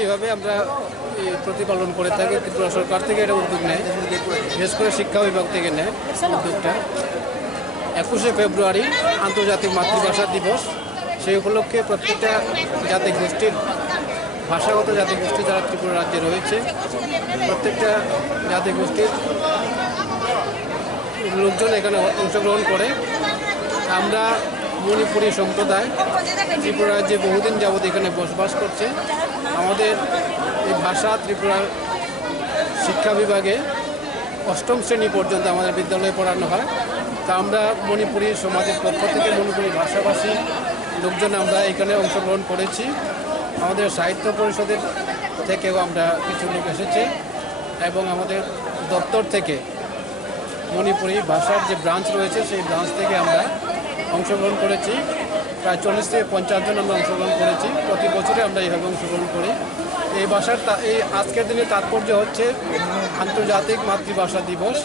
এইভাবে আমরা প্রতিপালন করে থাকি। ত্রিপুরা সরকার থেকে এটা উদ্যোগ নেয়, বিশেষ করে শিক্ষা বিভাগ থেকে নেয় উদ্যোগটা। 21শে ফেব্রুয়ারি আন্তর্জাতিক মাতৃভাষা দিবস, সেই উপলক্ষে প্রত্যেকটা জাতি গোষ্ঠীর, ভাষাগত জাতিগোষ্ঠী যারা ত্রিপুরা রাজ্যে রয়েছে, প্রত্যেকটা জাতিগোষ্ঠীর লোকজন এখানে অংশগ্রহণ করে। আমরা মণিপুরী সম্প্রদায় ত্রিপুরা রাজ্যে বহুদিন যাবৎ এখানে বসবাস করছে। আমাদের এই ভাষা ত্রিপুরার শিক্ষা বিভাগে 8ম শ্রেণী পর্যন্ত আমাদের বিদ্যালয়ে পড়ানো হয়। তা আমরা মণিপুরী সমাজের পক্ষ থেকে মণিপুরী ভাষাভাষী লোকজন আমরা এখানে অংশগ্রহণ করেছি। আমাদের সাহিত্য পরিষদের থেকেও আমরা কিছু লোক এসেছে এবং আমাদের দপ্তর থেকে মণিপুরী ভাষার যে ব্রাঞ্চ রয়েছে সেই ব্রাঞ্চ থেকে আমরা অংশগ্রহণ করেছি। প্রায় 40 থেকে 50 জন আমরা অংশগ্রহণ করেছি। প্রতি বছরে আমরা এইভাবে অংশগ্রহণ করি। এই ভাষার এই আজকের দিনে তাৎপর্য হচ্ছে আন্তর্জাতিক মাতৃভাষা দিবস।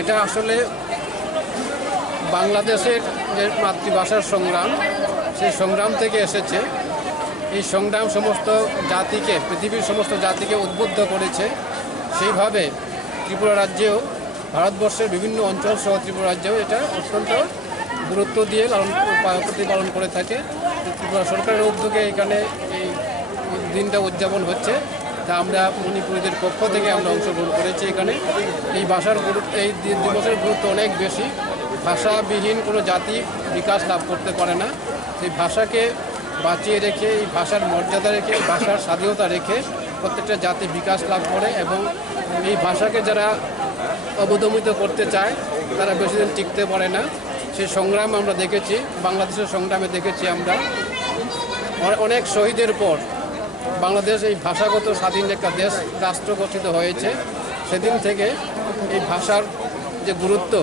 এটা আসলে বাংলাদেশের যে মাতৃভাষার সংগ্রাম, সেই সংগ্রাম থেকে এসেছে। এই সংগ্রাম সমস্ত জাতিকে, পৃথিবীর সমস্ত জাতিকে উদ্বুদ্ধ করেছে। সেইভাবে ত্রিপুরা রাজ্যেও, ভারতবর্ষের বিভিন্ন অঞ্চল সহ ত্রিপুরা রাজ্যেও এটা অত্যন্ত গুরুত্ব দিয়ে প্রতিপালন করে থাকে। ত্রিপুরা সরকারের উদ্যোগে এখানে এই দিনটা উদযাপন হচ্ছে। তা আমরা মণিপুরীদের পক্ষ থেকে আমরা অংশগ্রহণ করেছি এখানে। এই ভাষার গুরুত্ব, এই দিবসের গুরুত্ব অনেক বেশি। ভাষাবিহীন কোনো জাতি বিকাশ লাভ করতে পারে না। সেই ভাষাকে বাঁচিয়ে রেখে, এই ভাষার মর্যাদা রেখে, এই ভাষার স্বাধীনতা রেখে প্রত্যেকটা জাতি বিকাশ লাভ করে। এবং এই ভাষাকে যারা অবদমিত করতে চায় তারা বেশি দিন টিকতে পারে না। সেই সংগ্রাম আমরা দেখেছি, বাংলাদেশের সংগ্রামে দেখেছি আমরা। অনেক শহীদের পর বাংলাদেশ এই ভাষাগত স্বাধীন একটা দেশ, রাষ্ট্র গঠিত হয়েছে। সেদিন থেকে এই ভাষার যে গুরুত্ব,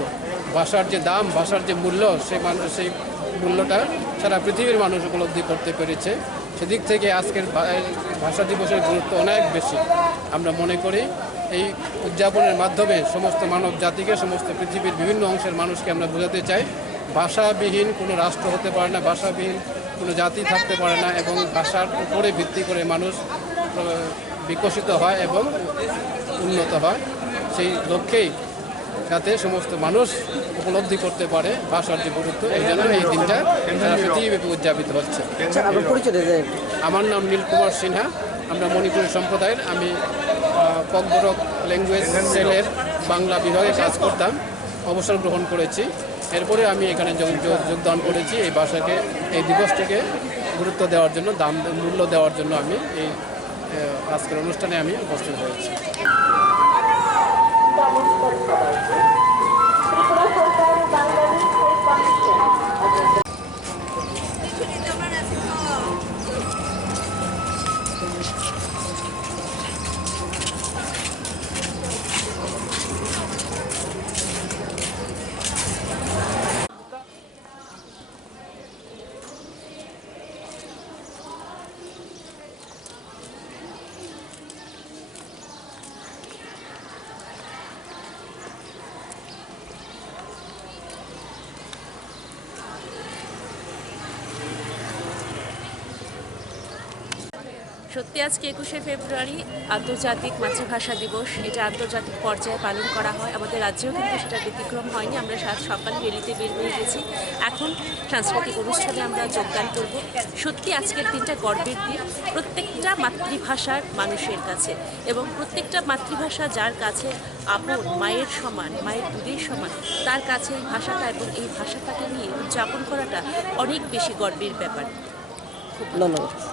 ভাষার যে দাম, ভাষার যে মূল্য, সেই মূল্যটা সারা পৃথিবীর মানুষ উপলব্ধি করতে পেরেছে। সেদিক থেকে আজকের ভাষা দিবসের গুরুত্ব অনেক বেশি আমরা মনে করি। এই উদযাপনের মাধ্যমে সমস্ত মানব জাতিকে, সমস্ত পৃথিবীর বিভিন্ন অংশের মানুষকে আমরা বোঝাতে চাই, ভাষাবিহীন কোনো রাষ্ট্র হতে পারে না, ভাষাবিহীন কোনো জাতি থাকতে পারে না। এবং ভাষার উপরে ভিত্তি করে মানুষ বিকশিত হয় এবং উন্নত হয়। সেই লক্ষ্যেই যাতে সমস্ত মানুষ উপলব্ধি করতে পারে ভাষার যে গুরুত্ব, এই জন্য এই দিনটা পৃথিবীব্যাপী উদযাপিত হচ্ছে। আমার নাম নীলকুমার সিনহা। আমরা মণিপুরী সম্প্রদায়ের, আমি ককবরক ল্যাঙ্গুয়েজ সেলের বাংলা বিভাগে কাজ করতাম, অবসর গ্রহণ করেছি। এরপরে আমি এখানে যোগদান করেছি এই ভাষাকে, এই দিবসটিকে গুরুত্ব দেওয়ার জন্য, দাম মূল্য দেওয়ার জন্য আমি এই আজকের অনুষ্ঠানে আমি উপস্থিত হয়েছি। সত্যি আজকে 21শে ফেব্রুয়ারি আন্তর্জাতিক মাতৃভাষা দিবস। এটা আন্তর্জাতিক পর্যায়ে পালন করা হয়। আমাদের রাজ্যেও কিন্তু সেটা ব্যতিক্রম হয়নি। আমরা সকালে রেলিতে বের হয়ে গেছি। এখন সাংস্কৃতিক অনুষ্ঠানে আমরা যোগদান করব। সত্যি আজকের দিনটা গর্বের দিন প্রত্যেকটা মাতৃভাষার মানুষের কাছে, এবং প্রত্যেকটা মাতৃভাষা যার কাছে আপন, মায়ের সমান, মায়ের দুধের সমান, তার কাছে এই ভাষাটা এবং এই ভাষাটাকে নিয়ে উদযাপন করাটা অনেক বেশি গর্বের ব্যাপার। ধন্যবাদ।